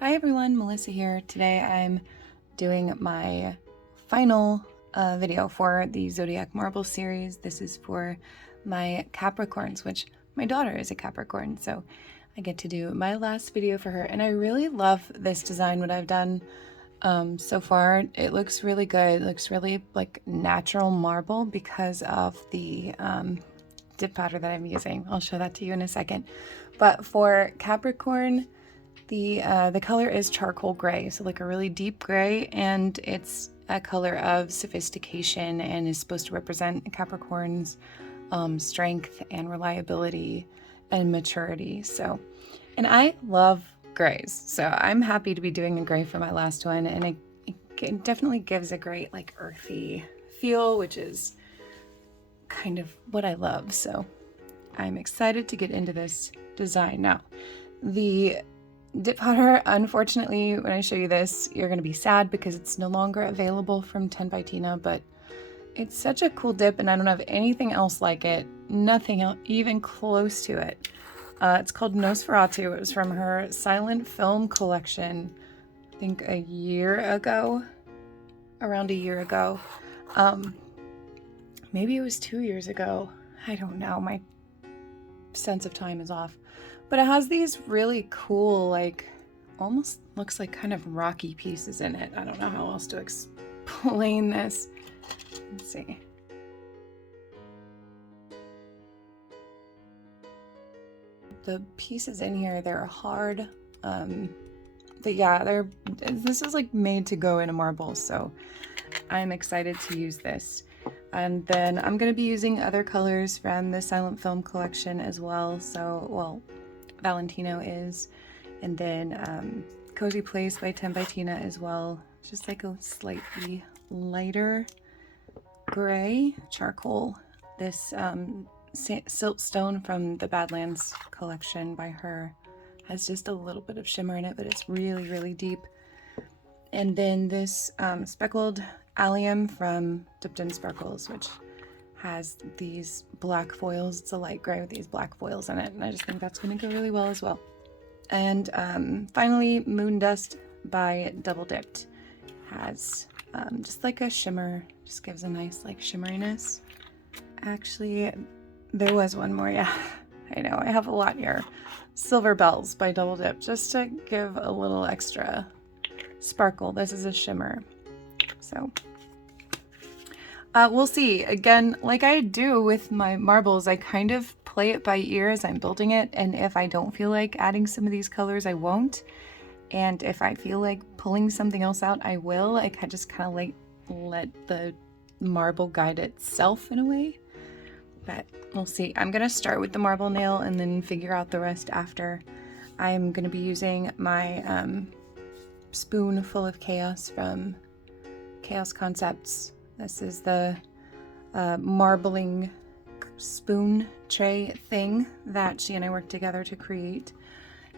Hi everyone, Melissa here. Today I'm doing my final video for the Zodiac Marble series. This is for my Capricorns, which my daughter is a Capricorn, so I get to do my last video for her. And I really love this design, what I've done so far. It looks really good. It looks really like natural marble because of the dip powder that I'm using. I'll show that to you in a second. But for Capricorn, the color is charcoal gray, so like a really deep gray, and it's a color of sophistication and is supposed to represent Capricorn's strength and reliability and maturity. So, and I love grays, so I'm happy to be doing a gray for my last one, and it definitely gives a great like earthy feel, which is kind of what I love. So I'm excited to get into this design. Now, the dip powder, unfortunately, when I show you this, you're going to be sad because it's no longer available from 10 by Tina, but it's such a cool dip and I don't have anything else like it. Nothing even close to it. It's called Nosferatu. It was from her silent film collection, I think a year ago, around a year ago. Maybe it was 2 years ago. I don't know. My sense of time is off. But it has these really cool, like, almost looks like kind of rocky pieces in it. I don't know how else to explain this. Let's see. The pieces in here, they're hard. But yeah, this is like made to go in a marble, so I'm excited to use this. And then I'm going to be using other colors from the silent film collection as well. So, well, Valentino is, and then Cozy Place by 10 by Tina as well. Just like a slightly lighter gray charcoal. This siltstone from the Badlands collection by her has just a little bit of shimmer in it, but it's really, really deep. And then this speckled allium from Dipp'd and Sparkles, which has these black foils. It's a light gray with these black foils in it, and I just think that's going to go really well as well. And finally, Moon Dust by Dipp'd has just like a shimmer, just gives a nice like shimmeriness. Actually, there was one more, yeah. I know, I have a lot here. Silver Bells by Dipp'd, just to give a little extra sparkle. This is a shimmer. So we'll see. Again, like I do with my marbles, I kind of play it by ear as I'm building it, and if I don't feel like adding some of these colors, I won't. And if I feel like pulling something else out, I will. I just kind of like let the marble guide itself in a way. But we'll see. I'm going to start with the marble nail and then figure out the rest after. I'm going to be using my spoon full of chaos from Chaos Concepts. This is the marbling spoon tray thing that she and I worked together to create.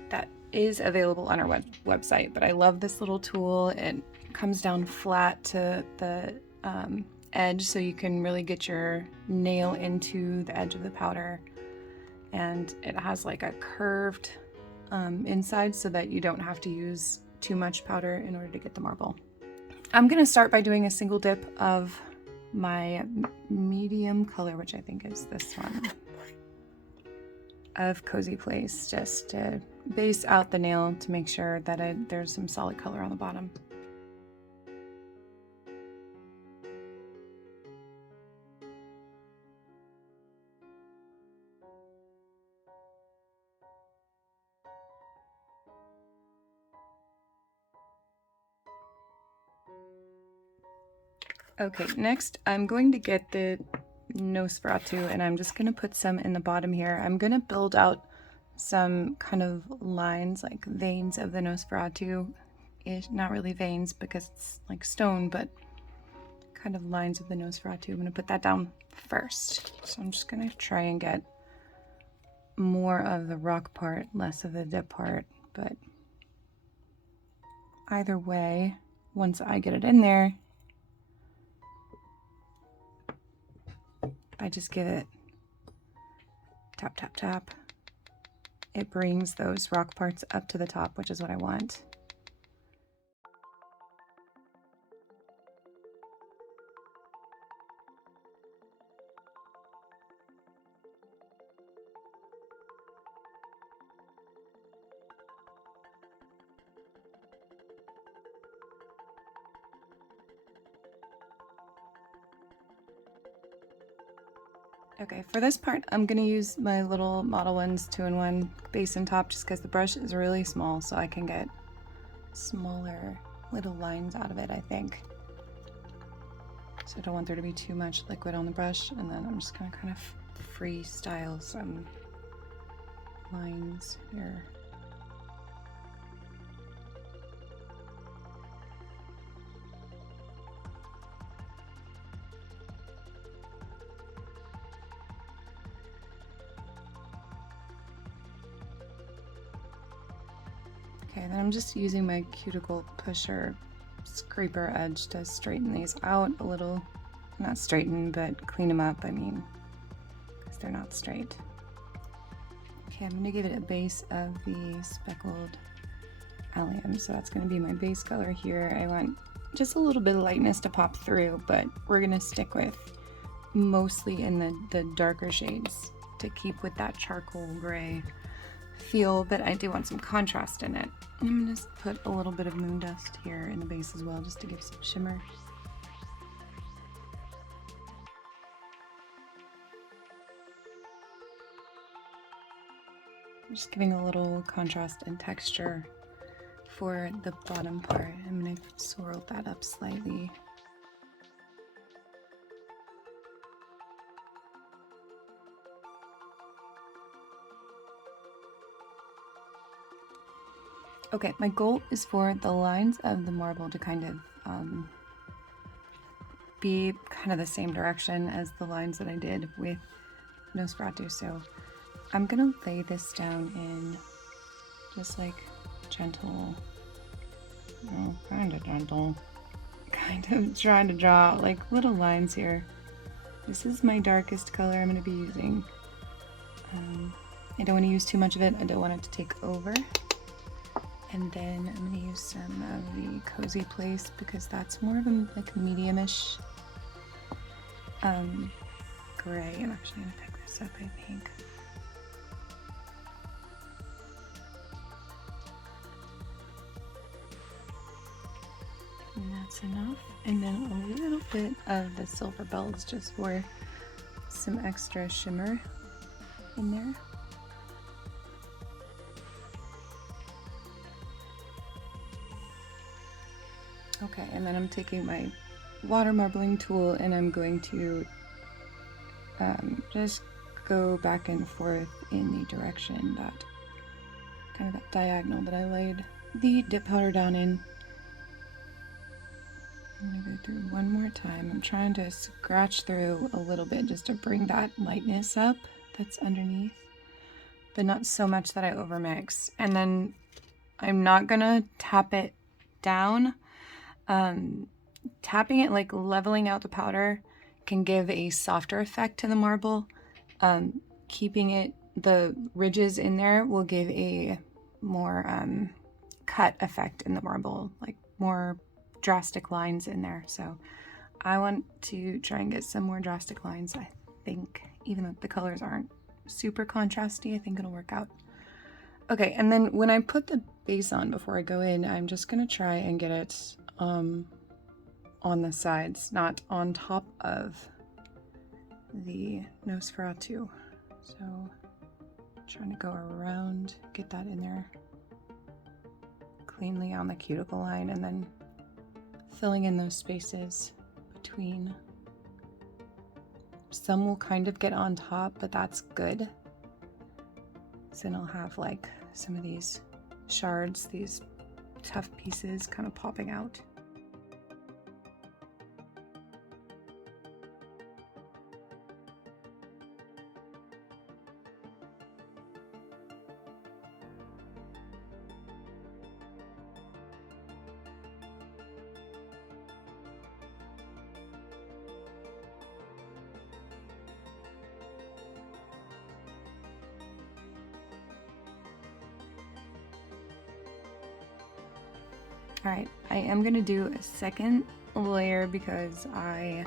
That is available on our website, but I love this little tool. It comes down flat to the edge, so you can really get your nail into the edge of the powder. And it has like a curved inside so that you don't have to use too much powder in order to get the marble. I'm going to start by doing a single dip of my medium color, which I think is this one, of Cozy Place, just to base out the nail to make sure that there's some solid color on the bottom. Okay, next I'm going to get the Nosferatu, and I'm just going to put some in the bottom here. I'm going to build out some kind of lines, like veins of the Nosferatu. Not really veins because it's like stone, but kind of lines of the Nosferatu. I'm going to put that down first. So I'm just going to try and get more of the rock part, less of the dip part. But either way, once I get it in there, I just give it tap, tap, tap. It brings those rock parts up to the top, which is what I want. Okay, for this part, I'm gonna use my little Model 1's 2-in-1 base and top just because the brush is really small, so I can get smaller little lines out of it, I think. So I don't want there to be too much liquid on the brush, and then I'm just gonna kind of freestyle some lines here. Okay, then I'm just using my cuticle pusher scraper edge to straighten these out a little. Not straighten, but clean them up, I mean, because they're not straight. Okay, I'm gonna give it a base of the speckled allium, so that's gonna be my base color here. I want just a little bit of lightness to pop through, but we're gonna stick with mostly in the darker shades to keep with that charcoal gray feel, but I do want some contrast in it. I'm gonna just put a little bit of moon dust here in the base as well, just to give some shimmer. I'm just giving a little contrast and texture for the bottom part. I'm gonna swirl that up slightly. Okay, my goal is for the lines of the marble to kind of be kind of the same direction as the lines that I did with Nosferatu. So I'm gonna lay this down in just like gentle, kind of gentle, kind of trying to draw like little lines here. This is my darkest color I'm gonna be using. I don't want to use too much of it. I don't want it to take over. And then I'm going to use some of the Cozy Place because that's more of a like medium-ish gray. I'm actually going to pick this up, I think. And that's enough. And then a little bit of the Silver Bells just for some extra shimmer in there. Okay, and then I'm taking my water marbling tool and I'm going to just go back and forth in the direction that, kind of that diagonal that I laid the dip powder down in. I'm gonna go through one more time. I'm trying to scratch through a little bit just to bring that lightness up that's underneath, but not so much that I overmix. And then I'm not gonna tap it down. Tapping it, like leveling out the powder, can give a softer effect to the marble. Keeping it, the ridges in there will give a more cut effect in the marble, like more drastic lines in there. So I want to try and get some more drastic lines, I think, even though the colors aren't super contrasty, I think it'll work out. Okay, and then when I put the base on before I go in, I'm just gonna try and get it on the sides, not on top of the Nosferatu. So trying to go around, get that in there cleanly on the cuticle line, and then filling in those spaces between. Some will kind of get on top, but that's good. So then I'll have like some of these shards, these tough pieces kind of popping out. All right, I am gonna do a second layer because I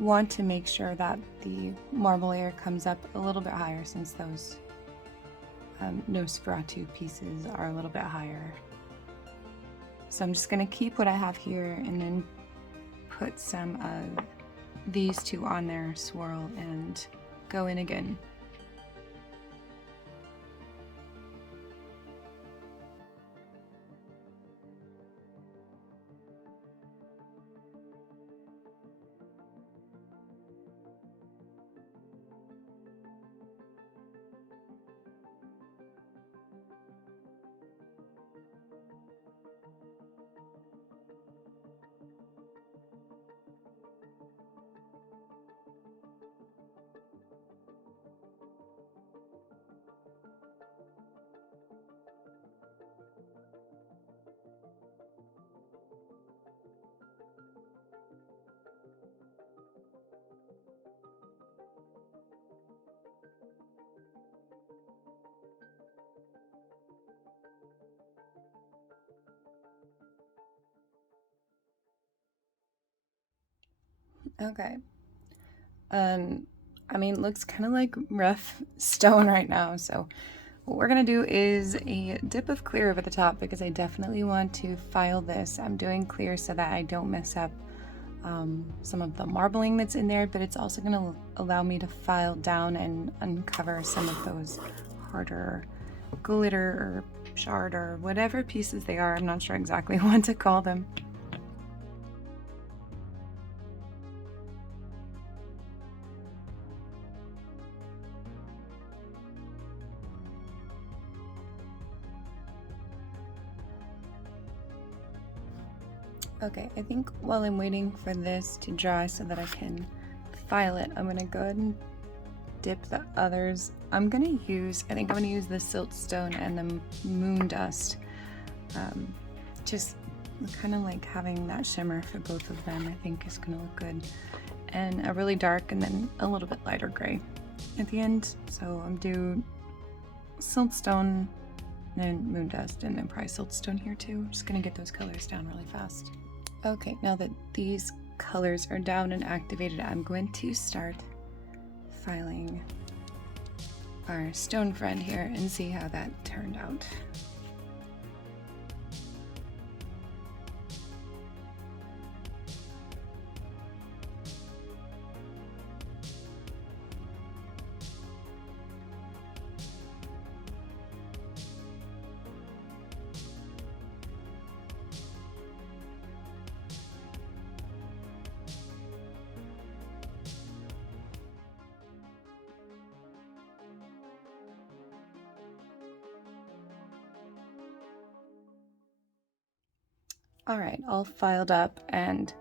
want to make sure that the marble layer comes up a little bit higher, since those Nosferatu pieces are a little bit higher. So I'm just gonna keep what I have here and then put some of these two on there, swirl, and go in again. Okay. I mean, it looks kind of like rough stone right now, so what we're gonna do is a dip of clear over the top because I definitely want to file this. I'm doing clear so that I don't mess up some of the marbling that's in there, but it's also gonna allow me to file down and uncover some of those harder glitter or shard or whatever pieces they are. I'm not sure exactly what to call them. Okay, I think while I'm waiting for this to dry so that I can file it, I'm gonna go ahead and dip the others. I think I'm gonna use the siltstone and the moon dust. Just kind of like having that shimmer for both of them, I think is gonna look good. And a really dark and then a little bit lighter gray at the end. So I'm do siltstone and moon dust and then probably siltstone here too. I'm just gonna get those colors down really fast. Okay, now that these colors are down and activated, I'm going to start filing our stone friend here and see how that turned out. All right, all filed up, and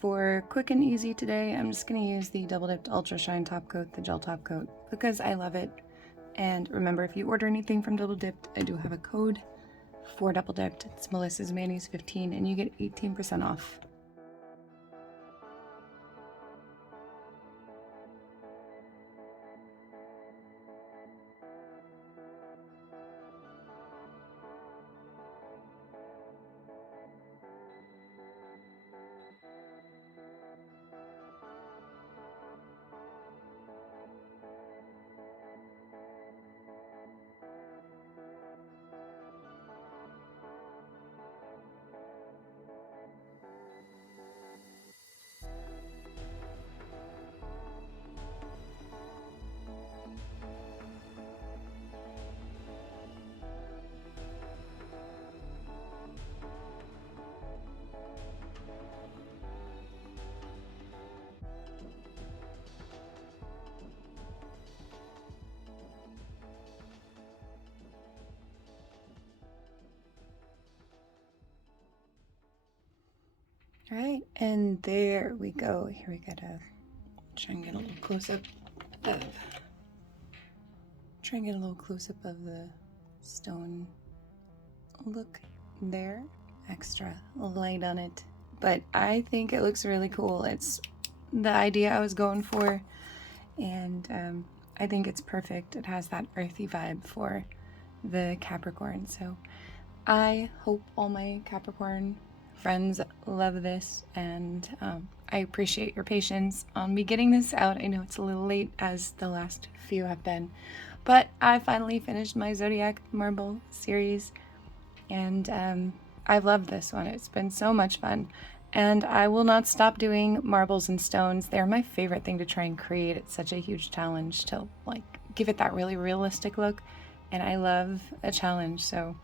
for quick and easy today, I'm just gonna use the Double Dipped Ultra Shine Top Coat, the gel top coat, because I love it. And remember, if you order anything from Double Dipped, I do have a code for Double Dipped. It's Melissa's Mayonnaise 15, and you get 18% off. All right, and there we go. Here we gotta try and get a little close up of the stone look there. Extra light on it, but I think it looks really cool. It's the idea I was going for, and I think it's perfect. It has that earthy vibe for the Capricorn, so I hope all my Capricorn friends love this, and I appreciate your patience on me getting this out. I know it's a little late as the last few have been, but I finally finished my Zodiac marble series, and I've loved this one. It's been so much fun, And I will not stop doing marbles and stones. They're my favorite thing to try and create. It's such a huge challenge to like give it that really realistic look, and I love a challenge, so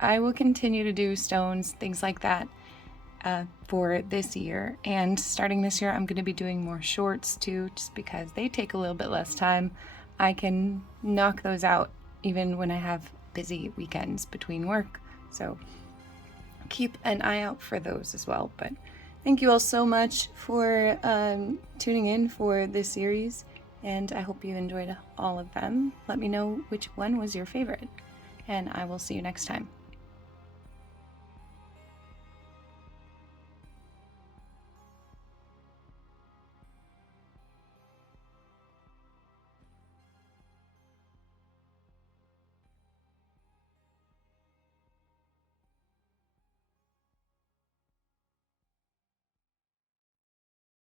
I will continue to do stones, things like that, for this year. And starting this year, I'm going to be doing more shorts too, just because they take a little bit less time. I can knock those out even when I have busy weekends between work, so keep an eye out for those as well. But thank you all so much for tuning in for this series, and I hope you enjoyed all of them. Let me know which one was your favorite, and I will see you next time.